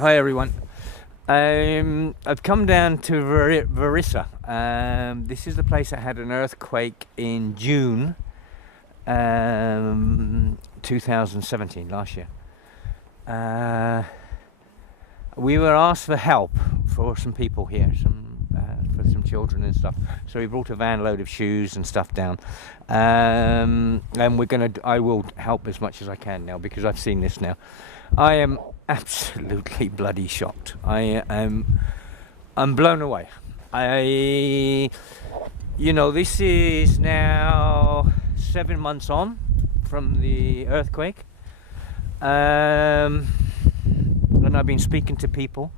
Hi everyone. I've come down to Vrisa. This is the place that had an earthquake in June 2017, last year. We were asked for help for some people here, for some children and stuff. So we brought a van load of shoes and stuff down, and I will help as much as I can now because I've seen this now. I am absolutely bloody shocked. I'm blown away. This is now 7 months on from the earthquake, and I've been speaking to people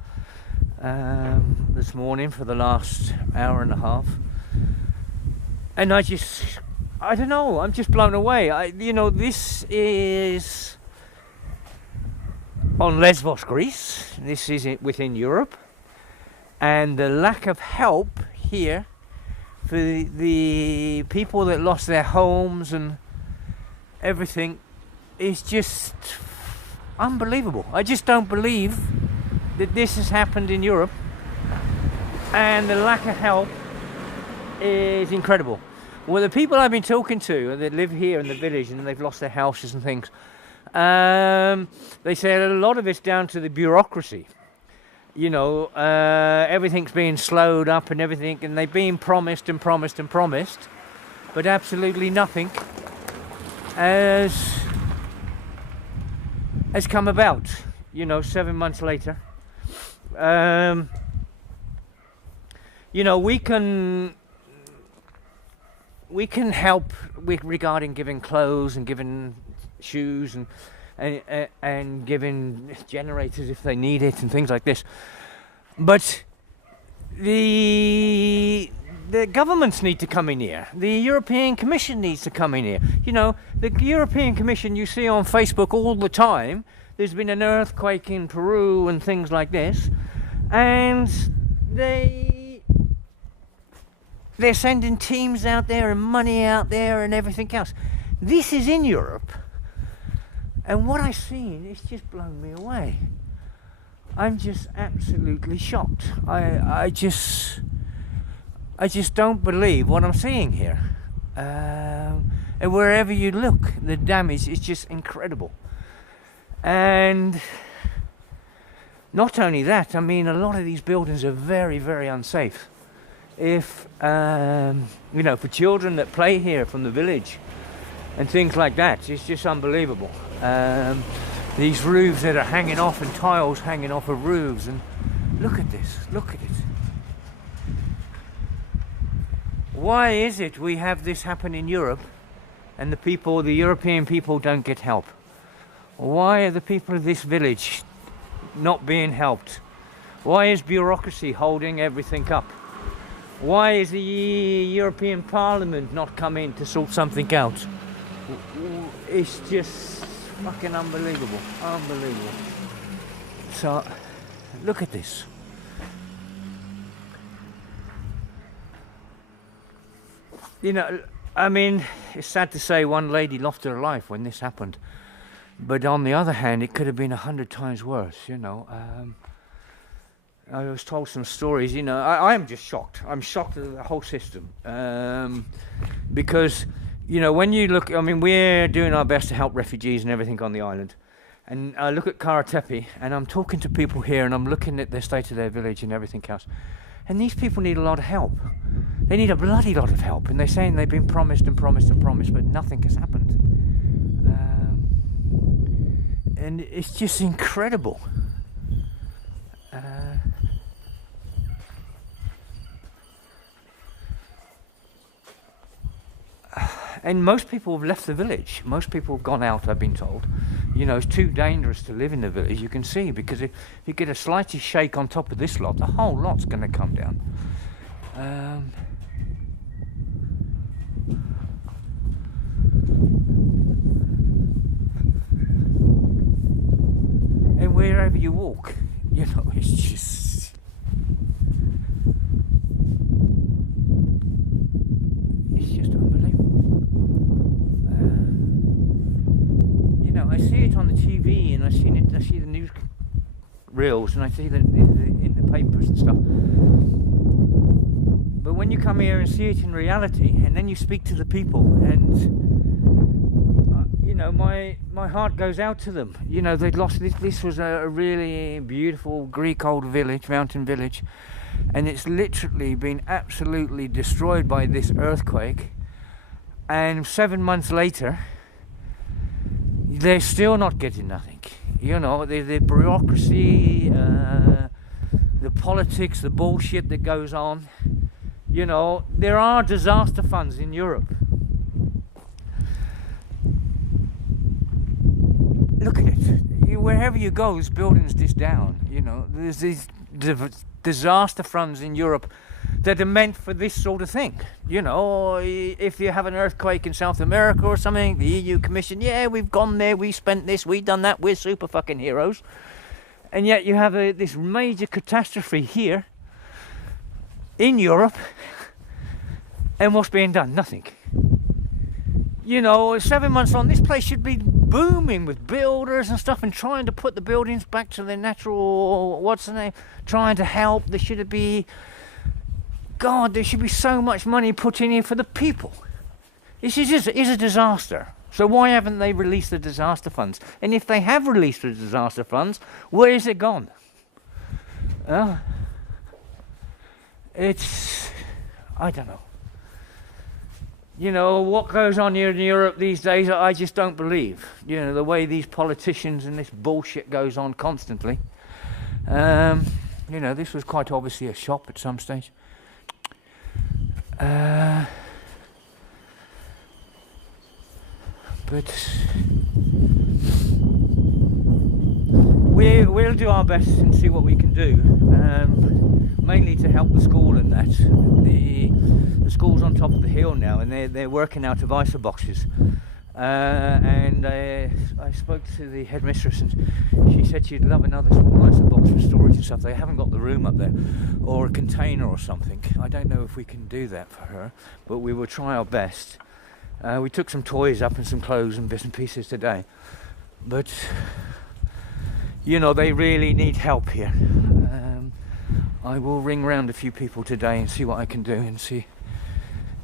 this morning for the last hour and a half, and I don't know. I'm just blown away. This is on Lesbos, Greece. This is within Europe, and the lack of help here for the people that lost their homes and everything is just unbelievable. I just don't believe that this has happened in Europe, and the lack of help is incredible. Well, the people I've been talking to that live here in the village and they've lost their houses and things, they say a lot of it's down to the bureaucracy. Everything's being slowed up and everything, and they've been promised and promised and promised, but absolutely nothing has come about. 7 months later, we can help regarding giving clothes and giving shoes and giving generators if they need it and things like this, but the governments need to come in here. The European Commission needs to come in here. The European Commission you see on Facebook all the time. There's been an earthquake in Peru and things like this, and they're sending teams out there and money out there and everything else. This is in Europe, and what I've seen is just blown me away. I'm just absolutely shocked. I just don't believe what I'm seeing here. And wherever you look, the damage is just incredible. And not only that, a lot of these buildings are very, very unsafe. If for children that play here from the village and things like that, it's just unbelievable. These roofs that are hanging off and tiles hanging off of roofs, and look at this, look at it. Why is it we have this happen in Europe and the European people don't get help? Why are the people of this village not being helped? Why is bureaucracy holding everything up? Why is the European Parliament not coming to sort something out? It's just fucking unbelievable. Unbelievable. So, look at this. It's sad to say one lady lost her life when this happened. But on the other hand, it could have been 100 times worse, I was told some stories, I am just shocked. I'm shocked at the whole system. Because, when you look, we're doing our best to help refugees and everything on the island. And I look at Karatepe, and I'm talking to people here, and I'm looking at the state of their village and everything else. And these people need a lot of help. They need a bloody lot of help. And they're saying they've been promised and promised and promised, but nothing has happened. And it's just incredible. And most people have left the village. Most people have gone out, I've been told. It's too dangerous to live in the village, you can see, because if you get a slightest shake on top of this lot, the whole lot's going to come down. And wherever you walk, it's just... It's just unbelievable. I see it on the TV, and I see the news reels and I see them in the papers and stuff. But when you come here and see it in reality, and then you speak to the people, and you know, my heart goes out to them. You know, they'd lost this. This was a really beautiful Greek old village, mountain village, and it's literally been absolutely destroyed by this earthquake. And 7 months later, they're still not getting nothing. You know, the bureaucracy, the politics, the bullshit that goes on. You know, there are disaster funds in Europe. Look at it. Wherever you go, this building's just down. You know, there's these disaster funds in Europe that are meant for this sort of thing. You know, if you have an earthquake in South America or something, the EU Commission, yeah, we've gone there, we spent this, we've done that, we're super fucking heroes. And yet you have this major catastrophe here in Europe, and what's being done? Nothing. You know, 7 months on, this place should be booming with builders and stuff, and trying to put the buildings back to their natural, what's the name, trying to help. There should be, God, there should be so much money put in here for the people. This is a disaster. So why haven't they released the disaster funds? And if they have released the disaster funds, where is it gone? It's, I don't know. You know, what goes on here in Europe these days, I just don't believe. You know, the way these politicians and this bullshit goes on constantly. You know, this was quite obviously a shop at some stage. But we'll do our best and see what we can do, mainly to help the school and that. The school's on top of the hill now, and they're working out of ISA boxes. And I spoke to the headmistress, and she said she'd love another small ISA box for storage and stuff. They haven't got the room up there, or a container or something. I don't know if we can do that for her, but we will try our best. We took some toys up and some clothes and bits and pieces today, but you know, they really need help here. I will ring round a few people today and see what I can do, and see,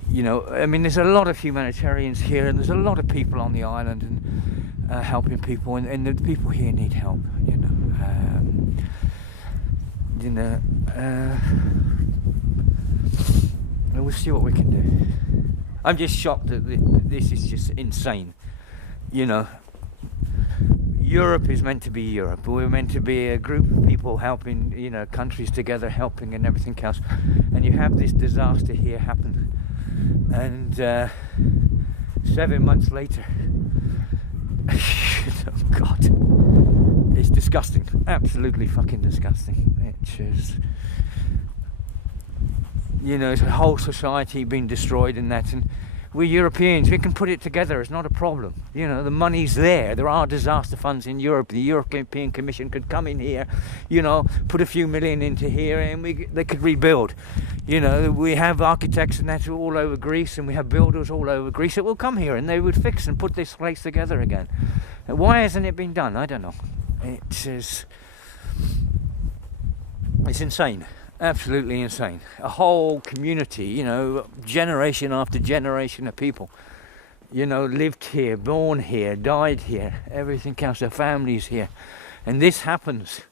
you know, I mean, there's a lot of humanitarians here, and there's a lot of people on the island and helping people, and the people here need help, you know. And we'll see what we can do. I'm just shocked that this is just insane, you know. Europe is meant to be Europe. We're meant to be a group of people helping, you know, countries together, helping and everything else. And you have this disaster here happen. And 7 months later, oh God, it's disgusting. Absolutely fucking disgusting. It is, you know, it's a whole society being destroyed in that. And we're Europeans, we can put it together, it's not a problem. You know, the money's there. There are disaster funds in Europe. The European Commission could come in here, you know, put a few million into here, and they could rebuild. You know, we have architects and that all over Greece, and we have builders all over Greece that will come here and they would fix and put this place together again. And why hasn't it been done? I don't know. It's insane. Absolutely insane. A whole community, you know, generation after generation of people, you know, lived here, born here, died here, everything else, their families here. And this happens.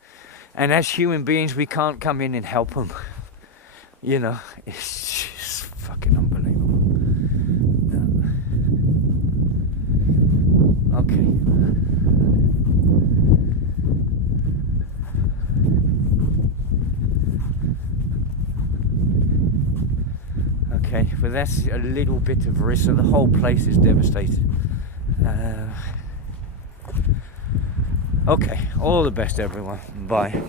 And as human beings, we can't come in and help them. You know, it's just fucking unbelievable. Okay. Okay, well, that's a little bit of Vrisa. The whole place is devastated. Okay, all the best, everyone. Bye.